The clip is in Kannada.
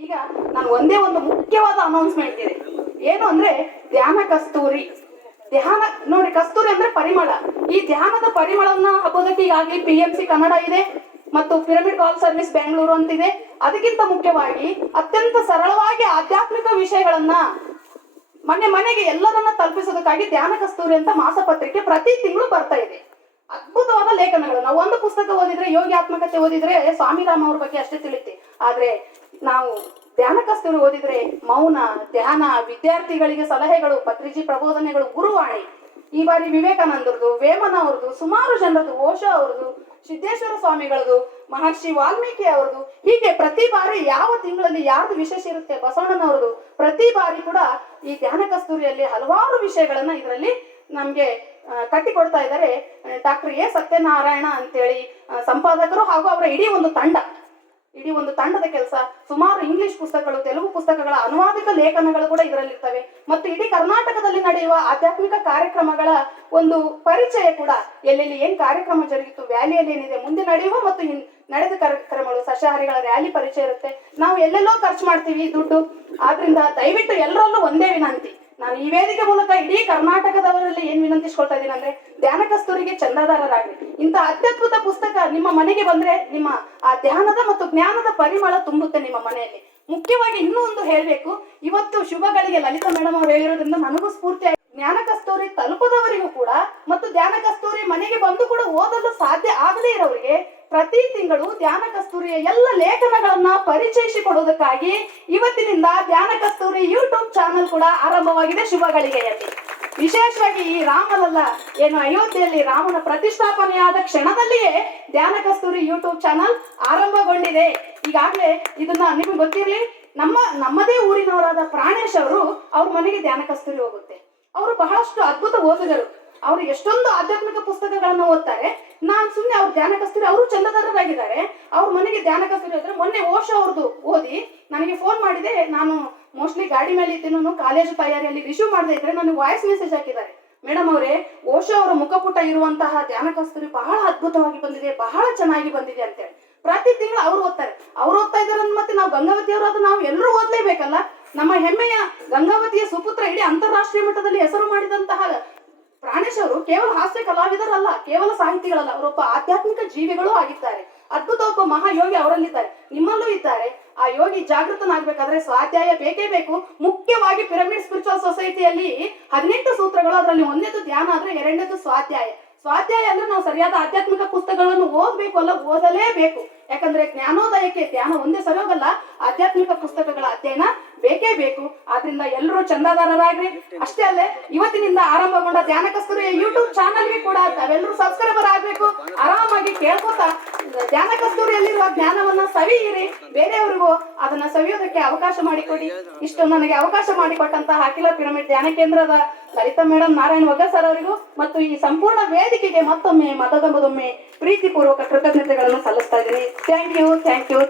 ಈಗ ನಾನು ಒಂದೇ ಒಂದು ಮುಖ್ಯವಾದ ಅನೌನ್ಸ್ಮೆಂಟ್ ಇದೆ. ಏನು ಅಂದ್ರೆ ಧ್ಯಾನ ಕಸ್ತೂರಿ. ಧ್ಯಾನ ನೋಡಿ, ಕಸ್ತೂರಿ ಅಂದ್ರೆ ಪರಿಮಳ. ಈ ಧ್ಯಾನದ ಪರಿಮಳವನ್ನ ಹಬ್ಬೋದಕ್ಕೆ ಈಗಾಗಲೇ PMC ಕನ್ನಡ ಇದೆ ಮತ್ತು ಪಿರಮಿಡ್ ಕಾಲ್ ಸರ್ವಿಸ್ ಬೆಂಗಳೂರು ಅಂತಿದೆ. ಅದಕ್ಕಿಂತ ಮುಖ್ಯವಾಗಿ ಅತ್ಯಂತ ಸರಳವಾಗಿ ಆಧ್ಯಾತ್ಮಿಕ ವಿಷಯಗಳನ್ನ ಮನೆ ಮನೆಗೆ ಎಲ್ಲರನ್ನ ತಲುಪಿಸೋದಕ್ಕಾಗಿ ಧ್ಯಾನ ಕಸ್ತೂರಿ ಅಂತ ಮಾಸಪತ್ರಿಕೆ ಪ್ರತಿ ತಿಂಗಳು ಬರ್ತಾ ಇದೆ. ಅದ್ಭುತವಾದ ಲೇಖನಗಳು. ನಾವು ಒಂದು ಪುಸ್ತಕ ಓದಿದ್ರೆ, ಯೋಗಿ ಆತ್ಮಕಥೆ ಓದಿದ್ರೆ ಸ್ವಾಮಿರಾಮ್ ಅವ್ರ ಬಗ್ಗೆ ಅಷ್ಟೇ ತಿಳಿಯುತ್ತೆ. ಆದ್ರೆ ನಾವು ಧ್ಯಾನ ಕಸ್ತೂರಿ ಓದಿದ್ರೆ ಮೌನ, ಧ್ಯಾನ, ವಿದ್ಯಾರ್ಥಿಗಳಿಗೆ ಸಲಹೆಗಳು, ಪತ್ರಿಜಿ ಪ್ರಬೋಧನೆಗಳು, ಗುರುವಾಣಿ. ಈ ಬಾರಿ ವಿವೇಕಾನಂದರದು, ವೇಮನ ಅವ್ರದ್ದು, ಸುಮಾರು ಜನರದು, ಓಶೋ ಅವ್ರದ್ದು, ಸಿದ್ದೇಶ್ವರ ಸ್ವಾಮಿಗಳದು, ಮಹರ್ಷಿ ವಾಲ್ಮೀಕಿ ಅವ್ರದ್ದು, ಹೀಗೆ ಪ್ರತಿ ಬಾರಿ ಯಾವ ತಿಂಗಳಲ್ಲಿ ಯಾರ್ದು ವಿಶೇಷ ಇರುತ್ತೆ, ಬಸವಣ್ಣನವ್ರದ್ದು, ಪ್ರತಿ ಬಾರಿ ಕೂಡ ಈ ಧ್ಯಾನ ಕಸ್ತೂರಿಯಲ್ಲಿ ಹಲವಾರು ವಿಷಯಗಳನ್ನ ಇದರಲ್ಲಿ ನಮ್ಗೆ ಕಟ್ಟಿಕೊಡ್ತಾ ಇದ್ದಾರೆ. ಡಾಕ್ಟರ್ ಎ ಸತ್ಯನಾರಾಯಣ ಅಂತೇಳಿ ಸಂಪಾದಕರು ಹಾಗೂ ಅವರ ಇಡೀ ಒಂದು ತಂಡದ ಕೆಲಸ. ಸುಮಾರು ಇಂಗ್ಲಿಷ್ ಪುಸ್ತಕಗಳು, ತೆಲುಗು ಪುಸ್ತಕಗಳ ಅನುವಾದಿಕ ಲೇಖನಗಳು ಕೂಡ ಇದರಲ್ಲಿರ್ತವೆ. ಮತ್ತು ಇಡೀ ಕರ್ನಾಟಕದಲ್ಲಿ ನಡೆಯುವ ಆಧ್ಯಾತ್ಮಿಕ ಕಾರ್ಯಕ್ರಮಗಳ ಒಂದು ಪರಿಚಯ ಕೂಡ, ಎಲ್ಲೆಲ್ಲಿ ಏನ್ ಕಾರ್ಯಕ್ರಮ ಜರುಗಿತ್ತು, ವ್ಯಾಲಿಯಲ್ಲಿ ಏನಿದೆ, ಮುಂದೆ ನಡೆಯುವ ಮತ್ತು ನಡೆದ ಕಾರ್ಯಕ್ರಮಗಳು, ಸಸ್ಯಾಹಾರಿಗಳ ರ್ಯಾಲಿ ಪರಿಚಯ ಇರುತ್ತೆ. ನಾವು ಎಲ್ಲೆಲ್ಲೋ ಖರ್ಚು ಮಾಡ್ತೀವಿ ದುಡ್ಡು. ಆದ್ರಿಂದ ದಯವಿಟ್ಟು ಎಲ್ಲರಲ್ಲೂ ಒಂದೇ ವಿನಂತಿ, ನಾನು ಈ ವೇದಿಕೆ ಮೂಲಕ ಇಡೀ ಕರ್ನಾಟಕದವರಲ್ಲಿ ಏನ್ ವಿನಂತಿಸ್ಕೊಳ್ತಾ ಇದ್ದೀನಿ ಅಂದ್ರೆ, ಧ್ಯಾನ ಕಸ್ತೂರಿಗೆ ಚಂದಾದಾರರಾಗ್ಲಿ. ಇಂಥ ಅತ್ಯದ್ಭುತ ಪುಸ್ತಕ ನಿಮ್ಮ ಮನೆಗೆ ಬಂದ್ರೆ ನಿಮ್ಮ ಆ ಧ್ಯಾನದ ಮತ್ತು ಜ್ಞಾನದ ಪರಿಮಳ ತುಂಬುತ್ತೆ ನಿಮ್ಮ ಮನೆಯಲ್ಲಿ. ಮುಖ್ಯವಾಗಿ ಇನ್ನೂ ಒಂದು ಹೇಳ್ಬೇಕು, ಇವತ್ತು ಶುಭಗಳಿಗೆ ಲಲಿತಾ ಮೇಡಮ್ ಅವ್ರು ಹೇಳಿರೋದ್ರಿಂದ ನನಗೂ ಸ್ಫೂರ್ತಿ ಆಯ್ತು. ಜ್ಞಾನ ಕಸ್ತೂರಿ ತಲುಪದವರಿಗೂ ಕೂಡ ಮತ್ತು ಧ್ಯಾನ ಕಸ್ತೂರಿ ಮನೆಗೆ ಬಂದು ಕೂಡ ಓದಲು ಸಾಧ್ಯ ಆಗದೇ ಇರೋರಿಗೆ ಪ್ರತಿ ತಿಂಗಳು ಧ್ಯಾನ ಕಸ್ತೂರಿಯ ಎಲ್ಲ ಲೇಖನಗಳನ್ನ ಪರಿಚಯಿಸಿಕೊಡುವುದಕ್ಕಾಗಿ ಇವತ್ತಿನಿಂದ ಧ್ಯಾನ ಕಸ್ತೂರಿ ಯೂಟ್ಯೂಬ್ ಚಾನಲ್ ಕೂಡ ಆರಂಭವಾಗಿದೆ ಶುಭಗಳಿಗೆಯಲ್ಲಿ. ವಿಶೇಷವಾಗಿ ಈ ರಾಮಲಲ್ಲ ಏನು ಅಯೋಧ್ಯೆಯಲ್ಲಿ ರಾಮನ ಪ್ರತಿಷ್ಠಾಪನೆಯಾದ ಕ್ಷಣದಲ್ಲಿಯೇ ಧ್ಯಾನ ಕಸ್ತೂರಿ ಯೂಟ್ಯೂಬ್ ಚಾನಲ್ ಆರಂಭಗೊಂಡಿದೆ. ಈಗಾಗಲೇ ಇದನ್ನ ನಿಮ್ಗೆ ಗೊತ್ತಿರಲಿ, ನಮ್ಮದೇ ಊರಿನವರಾದ ಪ್ರಾಣೇಶ್ ಅವರು ಅವ್ರ ಮನೆಗೆ ಧ್ಯಾನ ಕಸ್ತೂರಿ ಹೋಗುತ್ತೆ. ಅವರು ಬಹಳಷ್ಟು ಅದ್ಭುತ ಓದುಗರು. ಅವರು ಎಷ್ಟೊಂದು ಆಧ್ಯಾತ್ಮಿಕ ಪುಸ್ತಕಗಳನ್ನ ಓದ್ತಾರೆ. ನಾನ್ ಸುಮ್ನೆ ಅವ್ರ ಧ್ಯಾನ ಕಸ್ತೂರಿ, ಅವರು ಚಂದದಾರರಾಗಿದ್ದಾರೆ. ಅವ್ರ ಮನೆಗೆ ಧ್ಯಾನ ಕಸ್ತೂರಿ ಹೋದ್ರೆ ಮೊನ್ನೆ ಓಶೋ ಅವ್ರದ್ದು ಓದಿ ನನಗೆ ಫೋನ್ ಮಾಡಿದೆ. ನಾನು ಮೋಸ್ಟ್ಲಿ ಗಾಡಿ ಮೇಲೆ ಇದ್ದೇನೋ, ಕಾಲೇಜು ತಯಾರಿಯಲ್ಲಿ ರಿಸೀವ್ ಮಾಡದೇ ಇದ್ರೆ ನನಗೆ ವಾಯ್ಸ್ ಮೆಸೇಜ್ ಹಾಕಿದ್ದಾರೆ. ಮೇಡಮ್ ಅವರೇ, ಓಶೋ ಅವರ ಮುಖಪುಟ ಇರುವಂತಹ ಧ್ಯಾನ ಕಸ್ತೂರಿ ಬಹಳ ಅದ್ಭುತವಾಗಿ ಬಂದಿದೆ, ಬಹಳ ಚೆನ್ನಾಗಿ ಬಂದಿದೆ ಅಂತೇಳಿ ಪ್ರತಿ ತಿಂಗಳು ಅವ್ರು ಓದ್ತಾರೆ. ಅವ್ರು ಓದ್ತಾ ಇದಾರೆ ಮತ್ತೆ ನಾವು ಗಂಗಾವತಿಯವರು ನಾವು ಎಲ್ಲರೂ ಓದ್ಲೇಬೇಕಲ್ಲ. ನಮ್ಮ ಹೆಮ್ಮೆಯ ಗಂಗಾವತಿಯ ಸುಪುತ್ರ ಇಡೀ ಅಂತಾರಾಷ್ಟ್ರೀಯ ಮಟ್ಟದಲ್ಲಿ ಹೆಸರು ಮಾಡಿದಂತಹ ಪ್ರಾಣೇಶ್ ಅವರು ಕೇವಲ ಹಾಸ್ಯ ಕಲಾವಿದರಲ್ಲ, ಕೇವಲ ಸಾಹಿತಿಗಳಲ್ಲ, ಅವರೊಬ್ಬ ಆಧ್ಯಾತ್ಮಿಕ ಜೀವಿಗಳೂ ಆಗಿದ್ದಾರೆ. ಅದ್ಭುತ ಒಬ್ಬ ಮಹಾಯೋಗಿ ಅವರಲ್ಲಿದ್ದಾರೆ, ನಿಮ್ಮಲ್ಲೂ ಇದ್ದಾರೆ. ಆ ಯೋಗಿ ಜಾಗೃತನಾಗಬೇಕಾದ್ರೆ ಸ್ವಾಧ್ಯಾಯ ಬೇಕೇ ಬೇಕು. ಮುಖ್ಯವಾಗಿ ಪಿರಮಿಡ್ ಸ್ಪಿರಿಚುವಲ್ ಸೊಸೈಟಿಯಲ್ಲಿ 18 ಸೂತ್ರಗಳು, ಅದರಲ್ಲಿ ಒಂದನೇದು ಧ್ಯಾನ ಆದ್ರೆ ಎರಡನೇದು ಸ್ವಾಧ್ಯಾಯ. ಸ್ವಾಧ್ಯಾಯ ಅಂದ್ರೆ ನಾವು ಸರಿಯಾದ ಆಧ್ಯಾತ್ಮಿಕ ಪುಸ್ತಕಗಳನ್ನು ಓದ್ಬೇಕು ಅಲ್ಲ, ಓದಲೇಬೇಕು. ಯಾಕಂದ್ರೆ ಜ್ಞಾನೋದಯಕ್ಕೆ ಧ್ಯಾನ ಒಂದೇ ಸರಿ ಹೋಗಲ್ಲ, ಆಧ್ಯಾತ್ಮಿಕ ಪುಸ್ತಕಗಳ ಅಧ್ಯಯನ ಬೇಕೇ ಬೇಕು. ಆದ್ರಿಂದ ಎಲ್ಲರೂ ಚಂದಾದಾರರಾಗ್ರಿ. ಅಷ್ಟೇ ಅಲ್ಲೇ ಇವತ್ತಿನಿಂದ ಆರಂಭಗೊಂಡ ಧ್ಯಾನ ಕಸ್ತೂರಿಯ ಯೂಟ್ಯೂಬ್ ಚಾನಲ್ಗೆ ಕೂಡ ತಾವೆಲ್ಲರೂ ಸಬ್ಸ್ಕ್ರೈಬರ್ ಆಗ್ಬೇಕು. ಆರಾಮಾಗಿ ಕೇಳ್ಕೊತಾ ಧ್ಯಾನ ಕಸ್ತೂರಿಯಲ್ಲಿರುವ ಜ್ಞಾನವನ್ನ ಸವಿಯಿರಿ, ಬೇರೆಯವರಿಗೂ ಅದನ್ನ ಸವಿಯೋದಕ್ಕೆ ಅವಕಾಶ ಮಾಡಿಕೊಡಿ. ಇಷ್ಟು ನನಗೆ ಅವಕಾಶ ಮಾಡಿಕೊಟ್ಟಂತಹ ಅಖಿಲ ಪಿರಮಿಡ್ ಧ್ಯಾನ ಕೇಂದ್ರದ ಲಲಿತಾ ಮೇಡಮ್, ನಾರಾಯಣ್ ವಗ್ಗ ಸರ್ ಅವರಿಗೂ ಮತ್ತು ಈ ಸಂಪೂರ್ಣ ವೇದಿಕೆಗೆ ಮತ್ತೊಮ್ಮೆ ಪ್ರೀತಿಪೂರ್ವಕ ಕೃತಜ್ಞತೆಗಳನ್ನು ಸಲ್ಲಿಸ್ತಾ ಇದ್ದೀನಿ. Thank you.